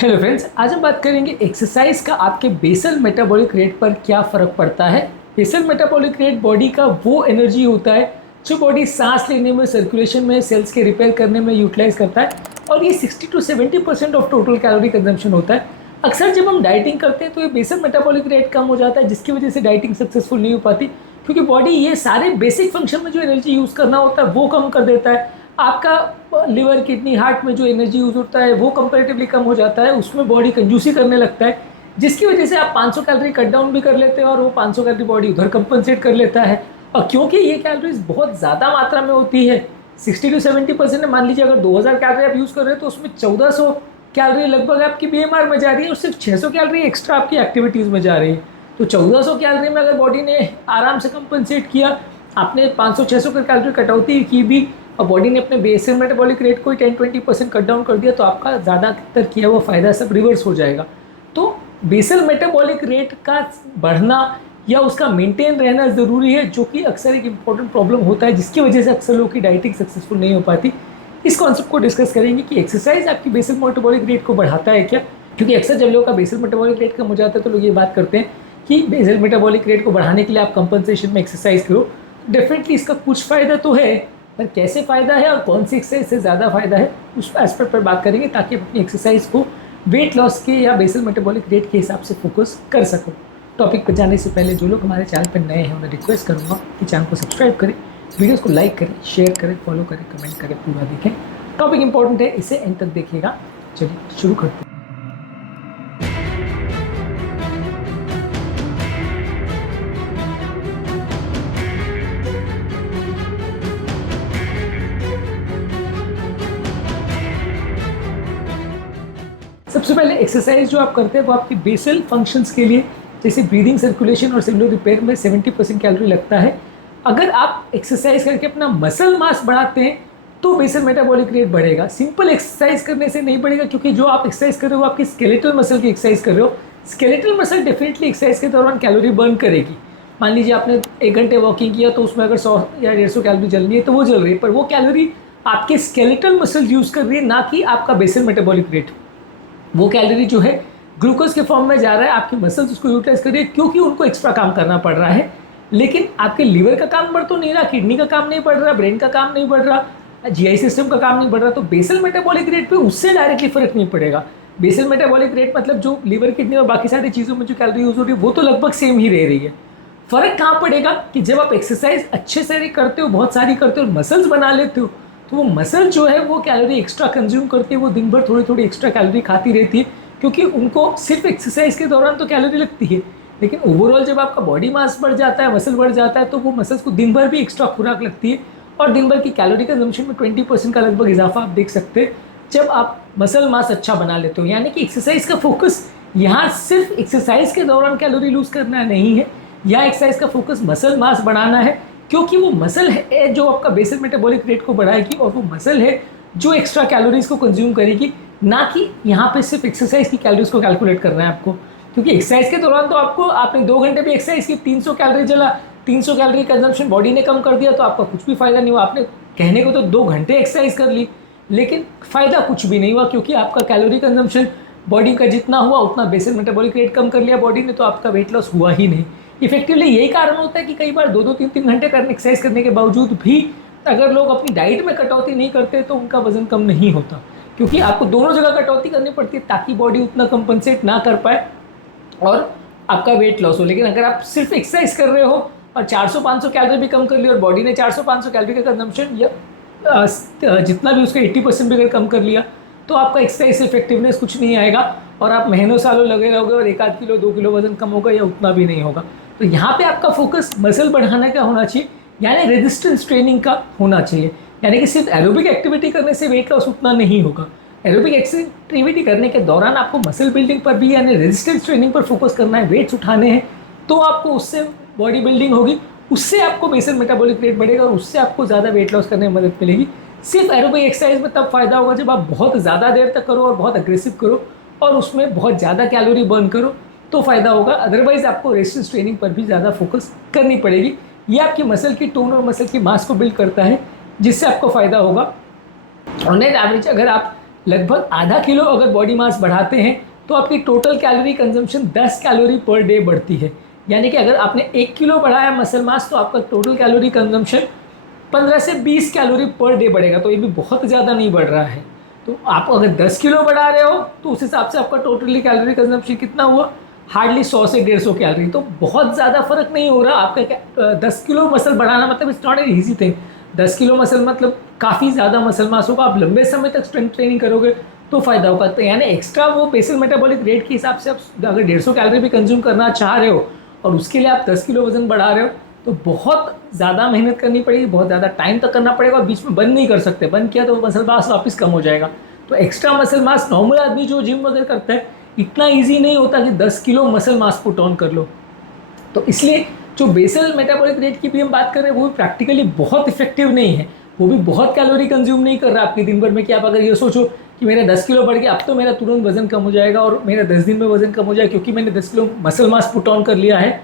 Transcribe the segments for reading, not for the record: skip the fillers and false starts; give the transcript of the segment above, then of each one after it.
Hello friends, आज हम बात करेंगे एक्सरसाइज का आपके बेसल मेटाबॉलिक रेट पर क्या फ़र्क पड़ता है। बेसल मेटाबॉलिक रेट बॉडी का वो एनर्जी होता है जो बॉडी सांस लेने में, सर्कुलेशन में, सेल्स के रिपेयर करने में यूटिलाइज करता है और ये 60 to 70% of total calorie consumption होता है। अक्सर जब हम डाइटिंग करते हैं तो ये बेसल मेटाबॉलिक रेट कम हो जाता है, जिसकी वजह से डाइटिंग सक्सेसफुल नहीं हो पाती, क्योंकि बॉडी ये सारे बेसिक फंक्शन में जो एनर्जी यूज़ करना होता है वो कम कर देता है। आपका लिवर, किडनी, हार्ट में जो एनर्जी यूज़ होता है वो कंपैरेटिवली कम हो जाता है, उसमें बॉडी कंजूसी करने लगता है, जिसकी वजह से आप 500 कैलोरी कट डाउन भी कर लेते हैं और वो 500 कैलोरी बॉडी उधर कंपनसेट कर लेता है। और क्योंकि ये कैलोरीज बहुत ज़्यादा मात्रा में होती है, 60 to 70% मान लीजिए अगर 2000 कैलोरी आप यूज़ कर रहे हैं तो उसमें 1400 कैलोरी लगभग आपकी बीएमआर में जा रही है और सिर्फ 600 कैलोरी एक्स्ट्रा आपकी एक्टिविटीज़ में जा रही है। तो 1400 कैलोरी में अगर बॉडी ने आराम से कंपनसेट किया, आपने 500-600 कैलोरी कटौती की भी और बॉडी ने अपने बेसल मेटाबॉलिक रेट को ही 10-20% कट डाउन कर दिया, तो आपका ज़्यादातर किया हुआ फ़ायदा सब रिवर्स हो जाएगा। तो बेसल मेटाबॉलिक रेट का बढ़ना या उसका मेंटेन रहना ज़रूरी है, जो कि अक्सर एक इम्पॉर्टेंट प्रॉब्लम होता है, जिसकी वजह से अक्सर लोगों की डाइटिंग सक्सेसफुल नहीं हो पाती। इस कॉन्सेप्ट को डिस्कस करेंगे कि एक्सरसाइज आपकी बेसल मेटाबॉलिक रेट को बढ़ाता है क्या, क्योंकि अक्सर जब लोगों का बेसल मेटाबॉलिक रेट कम हो जाता है तो लोग ये बात करते हैं कि बेसल मेटाबॉलिक रेट को बढ़ाने के लिए आप कंपनसेशन में एक्सरसाइज करो। डेफिनेटली इसका कुछ फ़ायदा तो है, पर कैसे फ़ायदा है और कौन सी एक्सरसाइज से ज़्यादा फ़ायदा है उस एस्पेक्ट पर बात करेंगे, ताकि आप अपनी एक्सरसाइज को वेट लॉस के या बेसल मेटाबॉलिक रेट के हिसाब से फोकस कर सको। टॉपिक पर जाने से पहले जो लोग हमारे चैनल पर नए हैं उन्हें रिक्वेस्ट करूँगा कि चैनल को सब्सक्राइब करें, वीडियोज़ को लाइक करें, शेयर करें, फॉलो करें, कमेंट करें, पूरा देखें। टॉपिक इंपॉर्टेंट है, इसे एंड तक देखिएगा। चलिए शुरू करते हैं। सबसे पहले एक्सरसाइज जो आप करते हैं वो आपके बेसल फंक्शंस के लिए, जैसे ब्रीदिंग, सर्कुलेशन और सेलुलर रिपेयर में 70% कैलोरी लगता है। अगर आप एक्सरसाइज करके अपना मसल मास बढ़ाते हैं तो बेसल मेटाबॉलिक रेट बढ़ेगा। सिंपल एक्सरसाइज करने से नहीं बढ़ेगा, क्योंकि जो आप एक्सरसाइज कर रहे हो आपकी स्केलेटल मसल की एक्सरसाइज कर रहे हो। स्केलेटल मसल डेफिनेटली एक्सरसाइज के दौरान कैलोरी बर्न करेगी। मान लीजिए आपने 1 घंटे वॉकिंग किया तो उसमें अगर 100 या 150 कैलोरी जल रही है तो वो जल रही है, पर वो कैलोरी आपके स्केलेटल मसल यूज़ कर रही है, ना कि आपका बेसल मेटाबॉलिक रेट। वो कैलोरी जो है ग्लूकोज के फॉर्म में जा रहा है, आपकी मसल्स उसको यूटिलाइज कर रही है, क्योंकि उनको एक्स्ट्रा काम करना पड़ रहा है। लेकिन आपके लीवर का काम बढ़ तो नहीं रहा, किडनी का काम नहीं बढ़ रहा, ब्रेन का काम नहीं बढ़ रहा, जीआई सिस्टम का काम नहीं बढ़ रहा, तो बेसल मेटाबॉलिक रेट पे उससे डायरेक्टली फर्क नहीं पड़ेगा। बेसल मेटाबॉलिक रेट मतलब जो लीवर, किडनी और बाकी सारी चीज़ों में जो कैलोरी यूज हो रही है वो तो लगभग सेम ही रह रही है। फ़र्क कहाँ पड़ेगा कि जब आप एक्सरसाइज अच्छे से करते हो, बहुत सारी करते हो और मसल्स बना लेते हो, तो वो मसल जो है वो कैलोरी एक्स्ट्रा कंज्यूम करती है, वो दिन भर थोड़ी थोड़ी एक्स्ट्रा कैलोरी खाती रहती है, क्योंकि उनको सिर्फ एक्सरसाइज के दौरान तो कैलोरी लगती है। लेकिन ओवरऑल जब आपका बॉडी मास बढ़ जाता है, मसल बढ़ जाता है, तो वो मसल्स को दिन भर भी एक्स्ट्रा खुराक लगती है और दिन भर की कैलोरी कंजम्पशन में 20% का लगभग इजाफा आप देख सकते हैं जब आप मसल मास अच्छा बना लेते हो। यानी कि एक्सरसाइज का फोकस यहाँ सिर्फ एक्सरसाइज के दौरान कैलोरी लूज करना नहीं है, यहाँ एक्सरसाइज का फोकस मसल मास बढ़ाना है, क्योंकि वो मसल है जो आपका बेसल मेटाबॉलिक रेट को बढ़ाएगी और वो मसल है जो एक्स्ट्रा कैलोरीज को कंज्यूम करेगी, ना कि यहाँ पे सिर्फ एक्सरसाइज की कैलोरीज को कैलकुलेट करना है आपको। क्योंकि एक्सरसाइज के दौरान तो आपने 2 घंटे भी एक्सरसाइज की, 300 कैलोरी जला, 300 कैलोरी कंजम्पशन बॉडी ने कम कर दिया, तो आपका कुछ भी फायदा नहीं हुआ। आपने कहने को तो 2 घंटे एक्सरसाइज कर ली, लेकिन फ़ायदा कुछ भी नहीं हुआ, क्योंकि आपका कैलोरी कंजम्पशन बॉडी का जितना हुआ उतना बेसल मेटाबॉलिक रेट कम कर लिया बॉडी ने, तो आपका वेट लॉस हुआ ही नहीं। इफेक्टिवली यही कारण होता है कि कई बार 2-2, 3-3 घंटे एक्सरसाइज करने के बावजूद भी अगर लोग अपनी डाइट में कटौती नहीं करते तो उनका वजन कम नहीं होता, क्योंकि आपको दोनों जगह कटौती करनी पड़ती है ताकि बॉडी उतना कंपनसेट ना कर पाए और आपका वेट लॉस हो। लेकिन अगर आप सिर्फ एक्सरसाइज कर रहे हो और 400-500 कैलोरी भी कम कर लिया और बॉडी ने 400-500 कैलोरी का कंजम्पशन या जितना भी उसका 80% भी अगर कम कर लिया, तो आपका एक्सरसाइज से इफेक्टिवनेस कुछ नहीं आएगा और आप महीनों सालों लगे रहोगे और 1-आध किलो 2 किलो वजन कम होगा या उतना भी नहीं होगा। तो यहाँ पे आपका फोकस मसल बढ़ाने का होना चाहिए, यानी रेजिस्टेंस ट्रेनिंग का होना चाहिए। यानी कि सिर्फ एरोबिक एक्टिविटी करने से वेट लॉस उतना नहीं होगा। एरोबिक एक्टिविटी करने के दौरान आपको मसल बिल्डिंग पर भी यानी रेजिस्टेंस ट्रेनिंग पर फोकस करना है, वेट्स उठाने हैं, तो आपको उससे बॉडी बिल्डिंग होगी, उससे आपको बेसल मेटाबॉलिक रेट बढ़ेगा और उससे आपको ज़्यादा वेट लॉस करने में मदद मिलेगी। सिर्फ एरोबिक एक्सरसाइज में तब फायदा होगा जब आप बहुत ज़्यादा देर तक करो और बहुत अग्रेसिव करो और उसमें बहुत ज़्यादा कैलोरी बर्न करो, तो फ़ायदा होगा। अदरवाइज़ आपको रेजिस्टेंस ट्रेनिंग पर भी ज़्यादा फोकस करनी पड़ेगी। ये आपकी मसल की टोन और मसल की मास को बिल्ड करता है, जिससे आपको फ़ायदा होगा। ऑन एन एवरेज अगर आप लगभग आधा किलो अगर बॉडी मास बढ़ाते हैं तो आपकी total calorie consumption 10 calorie per day बढ़ती है। यानी कि अगर आपने 1 किलो बढ़ाया मसल मास तो आपका टोटल कैलोरी कंजम्पशन 15 से 20 कैलोरी पर डे बढ़ेगा। तो ये भी बहुत ज़्यादा नहीं बढ़ रहा है। तो आप अगर 10 किलो बढ़ा रहे हो तो उस हिसाब से आपका टोटली कैलोरी कंजम्पशन कितना हुआ, हार्डली 100 से 150 कैलोरी। तो बहुत ज़्यादा फर्क नहीं हो रहा आपका 10 किलो मसल बढ़ाना मतलब it's not an easy thing. 10 kilo muscle मतलब काफ़ी ज़्यादा मसल मास होगा। आप लंबे समय तक स्ट्रेंथ ट्रेनिंग करोगे तो फायदा होगा। तो यानी एक्स्ट्रा वो बेसल मेटाबॉलिक रेट के हिसाब से आप अगर 150 कैलोरी भी कंज्यूम करना चाह रहे हो और उसके लिए आप 10 किलो वजन बढ़ा रहे हो तो बहुत ज़्यादा मेहनत करनी पड़ेगी, बहुत ज़्यादा टाइम तक करना पड़ेगा और बीच में बंद नहीं कर सकते। बंद किया तो मसल मास वापस कम हो जाएगा। तो एक्स्ट्रा मसल मास नॉर्मल आदमी जो जिम वगैरह करता है इतना ईजी नहीं होता कि 10 kilo muscle mass put on कर लो। तो इसलिए जो बेसल मेटाबॉलिक रेट की भी हम बात कर रहे हैं वो प्रैक्टिकली बहुत इफेक्टिव नहीं है। वो भी बहुत कैलोरी कंज्यूम नहीं कर रहा आपके दिन भर में कि आप अगर ये सोचो कि मेरा 10 किलो बढ़ गया अब तो मेरा तुरंत वजन कम हो जाएगा और मेरा 10 दिन में वजन कम हो जाएगा क्योंकि मैंने 10 kilo muscle mass put on कर लिया है।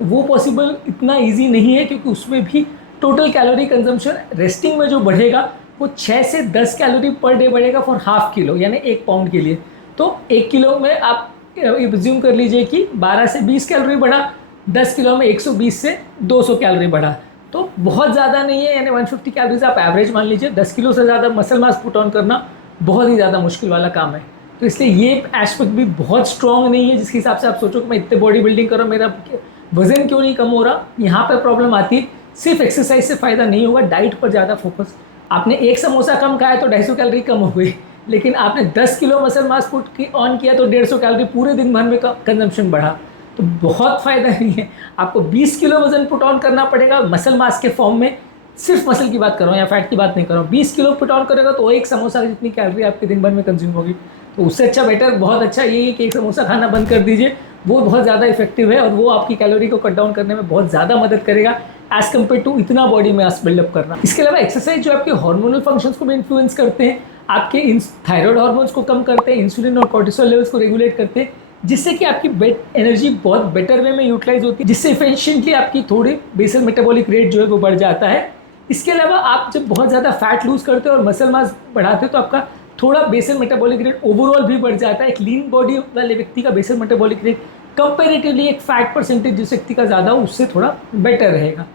वो पॉसिबल इतना ईजी नहीं है क्योंकि उसमें भी टोटल कैलोरी कंजम्पशन रेस्टिंग में जो बढ़ेगा वो 6 से 10 कैलोरी पर डे बढ़ेगा फॉर हाफ किलो यानी 1 पाउंड के लिए। तो 1 किलो में आप एज्यूम कर लीजिए कि 12 से 20 कैलोरी बढ़ा, 10 किलो में 120 से 200 कैलोरी बढ़ा। तो बहुत ज़्यादा नहीं है, यानी 150 कैलोरीज आप एवरेज मान लीजिए। 10 किलो से ज़्यादा मसल मास पुट ऑन करना बहुत ही ज़्यादा मुश्किल वाला काम है। तो इसलिए ये एस्पेक्ट भी बहुत स्ट्रॉन्ग नहीं है जिसके हिसाब से आप सोचो कि मैं इतने बॉडी बिल्डिंग कर रहा हूँ मेरा वजन क्यों नहीं कम हो रहा। यहाँ पर प्रॉब्लम आती है। सिर्फ एक्सरसाइज से फ़ायदा नहीं होगा, डाइट पर ज़्यादा फोकस। आपने एक समोसा कम खाया तो 250 कैलोरी कम हो गई, लेकिन आपने 10 kilo muscle mass put on किया तो 150 कैलोरी पूरे दिन भर में कंजम्पशन बढ़ा। तो बहुत फ़ायदा नहीं है। आपको 20 किलो वजन पुट ऑन करना पड़ेगा मसल मास के फॉर्म में। सिर्फ मसल की बात कर रहा हूँ या फैट की बात नहीं कर रहा हूँ। 20 किलो पुट ऑन करेगा तो एक समोसा जितनी कैलोरी आपके दिन भर में कंज्यूम होगी। तो उससे अच्छा बेटर बहुत अच्छा यही है कि एक समोसा खाना बंद कर दीजिए। वो बहुत ज़्यादा इफेक्टिव है और वो आपकी कैलोरी को कट डाउन करने में बहुत ज़्यादा मदद करेगा एज़ कम्पेयर टू इतना बॉडी मास बिल्डअप करना। इसके अलावा एक्सरसाइज जो आपके हार्मोनल फंक्शंस को भी इन्फ्लुएंस करते हैं, आपके थायराइड हार्मोन्स को कम करते हैं, इंसुलिन और कोर्टिसोल लेवल्स को रेगुलेट करते हैं, जिससे कि आपकी एनर्जी बहुत बेटर वे में यूटिलाइज होती है, जिससे इफिशिएंटली आपकी थोड़ी बेसल मेटाबॉलिक रेट जो है वो बढ़ जाता है। इसके अलावा आप जब बहुत ज़्यादा फैट लूज करते हो और मसल मास बढ़ाते हो तो आपका थोड़ा बेसल मेटाबॉलिक रेट ओवरऑल भी बढ़ जाता है। एक लीन बॉडी वाले व्यक्ति का बेसल मेटाबॉलिक रेट कंपेरेटिवली एक फैट परसेंटेज जिस व्यक्ति का ज़्यादा हो उससे थोड़ा बेटर रहेगा।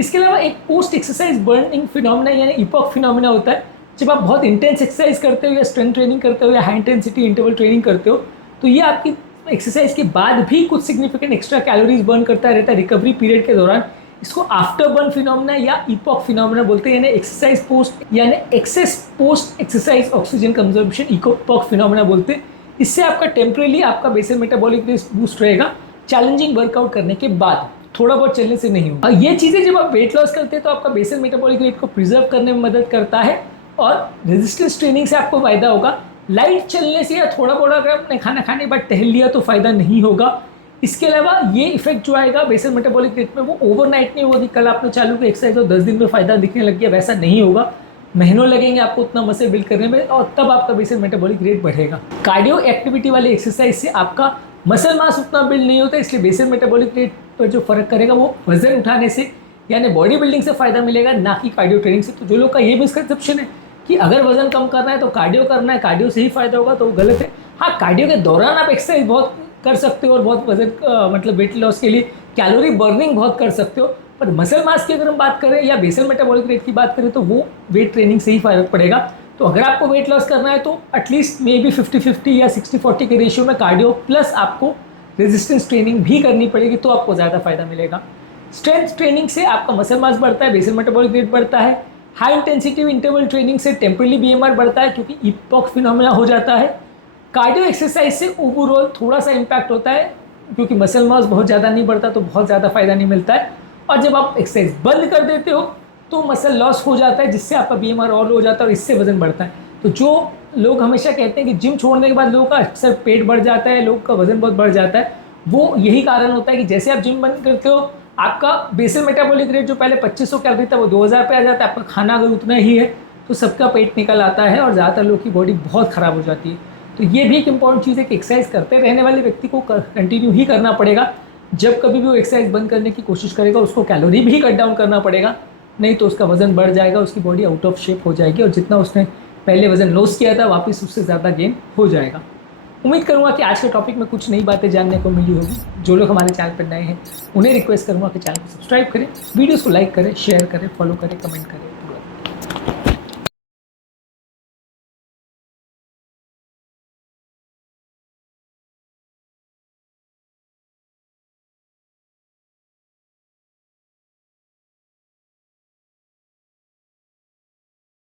इसके अलावा एक पोस्ट एक्सरसाइज बर्निंग फिनोमिना यानी इपॉक फिनोमिना होता है। जब आप बहुत इंटेंस एक्सरसाइज करते हो या स्ट्रेंथ ट्रेनिंग करते हो या हाई इंटेंसिटी इंटरवल ट्रेनिंग करते हो तो ये आपकी एक्सरसाइज के बाद भी कुछ सिग्निफिकेंट एक्स्ट्रा कैलोरीज बर्न करता रहता है रिकवरी पीरियड के दौरान। इसको आफ्टर बर्न फिनोमिना या इपॉक फिनोमिना बोलते हैं, यानी एक्सरसाइज पोस्ट यानी excess post exercise oxygen consumption epoch phenomena बोलते हैं। इससे आपका टेम्परेली आपका बेसल मेटाबॉलिक रेट बूस्ट रहेगा चैलेंजिंग वर्कआउट करने के बाद, थोड़ा बहुत चलने से नहीं होगा। ये चीज़ें जब आप वेट लॉस करते हैं तो आपका बेसल मेटाबॉलिक रेट को प्रिजर्व करने में मदद करता है और रेजिस्टेंस ट्रेनिंग से आपको फायदा होगा। लाइट चलने से या थोड़ा बहुत अगर आपने खाना खाने के बाद टहल लिया तो फ़ायदा नहीं होगा। इसके अलावा ये इफेक्ट जो आएगा बेसल मेटाबॉलिक रेट में वो ओवरनाइट नहीं होगा कि कल आपने चालू की एक्सरसाइज और 10 दिन में फ़ायदा दिखने लग गया, वैसा नहीं होगा। महीनों लगेंगे आपको उतना मसल बिल्ड करने में और तब आपका बेसल मेटाबॉलिक रेट बढ़ेगा। कार्डियो एक्टिविटी वाली एक्सरसाइज से आपका मसल मास उतना बिल्ड नहीं होता, इसलिए बेसल मेटाबॉलिक रेट पर जो फर्क करेगा वो वजन उठाने से यानी बॉडी बिल्डिंग से फ़ायदा मिलेगा, ना कि कार्डियो ट्रेनिंग से। तो जो लोग का ये मिसकंसेप्शन है कि अगर वजन कम करना है तो कार्डियो करना है, कार्डियो से ही फ़ायदा होगा, तो वो गलत है। हाँ, कार्डियो के दौरान आप एक्सरसाइज बहुत कर सकते हो और बहुत वजन मतलब वेट लॉस के लिए कैलोरी बर्निंग बहुत कर सकते हो, पर मसल मास की अगर हम बात करें या बेसल मेटाबॉलिक रेट की बात करें तो वो वेट ट्रेनिंग से ही फ़र्क पड़ेगा। तो अगर आपको वेट लॉस करना है तो एटलीस्ट मे बी 50-50 या 60-40 के रेशियो में कार्डियो प्लस आपको रेजिस्टेंस ट्रेनिंग भी करनी पड़ेगी, तो आपको ज़्यादा फायदा मिलेगा। स्ट्रेंथ ट्रेनिंग से आपका मसल मास बढ़ता है, बेसल मेटाबॉलिक रेट बढ़ता है। हाई इंटेंसिटी इंटरवल ट्रेनिंग से टेम्परली बीएमआर बढ़ता है क्योंकि इपॉक फिनोमिना हो जाता है। कार्डियो एक्सरसाइज से ओवरऑल थोड़ा सा इम्पैक्ट होता है क्योंकि मसल मास बहुत ज़्यादा नहीं बढ़ता तो बहुत ज़्यादा फायदा नहीं मिलता है। और जब आप एक्सरसाइज बंद कर देते हो तो मसल लॉस हो जाता है, जिससे आपका बीएमआर और हो जाता है और इससे वजन बढ़ता है। तो जो लोग हमेशा कहते हैं कि जिम छोड़ने के बाद लोगों का अक्सर पेट बढ़ जाता है, लोगों का वजन बहुत बढ़ जाता है, वो यही कारण होता है कि जैसे आप जिम बंद करते हो आपका बेसल मेटाबॉलिक रेट जो पहले 2500 कैलोरी था वो 2000 पे आ जाता है। आपका खाना अगर उतना ही है तो सबका पेट निकल आता है और ज़्यादातर लोग की बॉडी बहुत ख़राब हो जाती है। तो ये भी एक इंपॉर्टेंट चीज़ है कि एक्सरसाइज करते रहने वाले व्यक्ति को कंटिन्यू ही करना पड़ेगा। जब कभी भी वो एक्सरसाइज बंद करने की कोशिश करेगा उसको कैलोरी भी कट डाउन करना पड़ेगा, नहीं तो उसका वजन बढ़ जाएगा, उसकी बॉडी आउट ऑफ शेप हो जाएगी और जितना उसने पहले वज़न लॉस किया था, वापस उससे ज़्यादा गेन हो जाएगा। उम्मीद करूँगा कि आज के टॉपिक में कुछ नई बातें जानने को मिली होगी। जो लोग हमारे चैनल पर नए हैं उन्हें रिक्वेस्ट करूँगा कि चैनल को सब्सक्राइब करें, वीडियोज़ को लाइक करें, शेयर करें, फॉलो करें, कमेंट करें।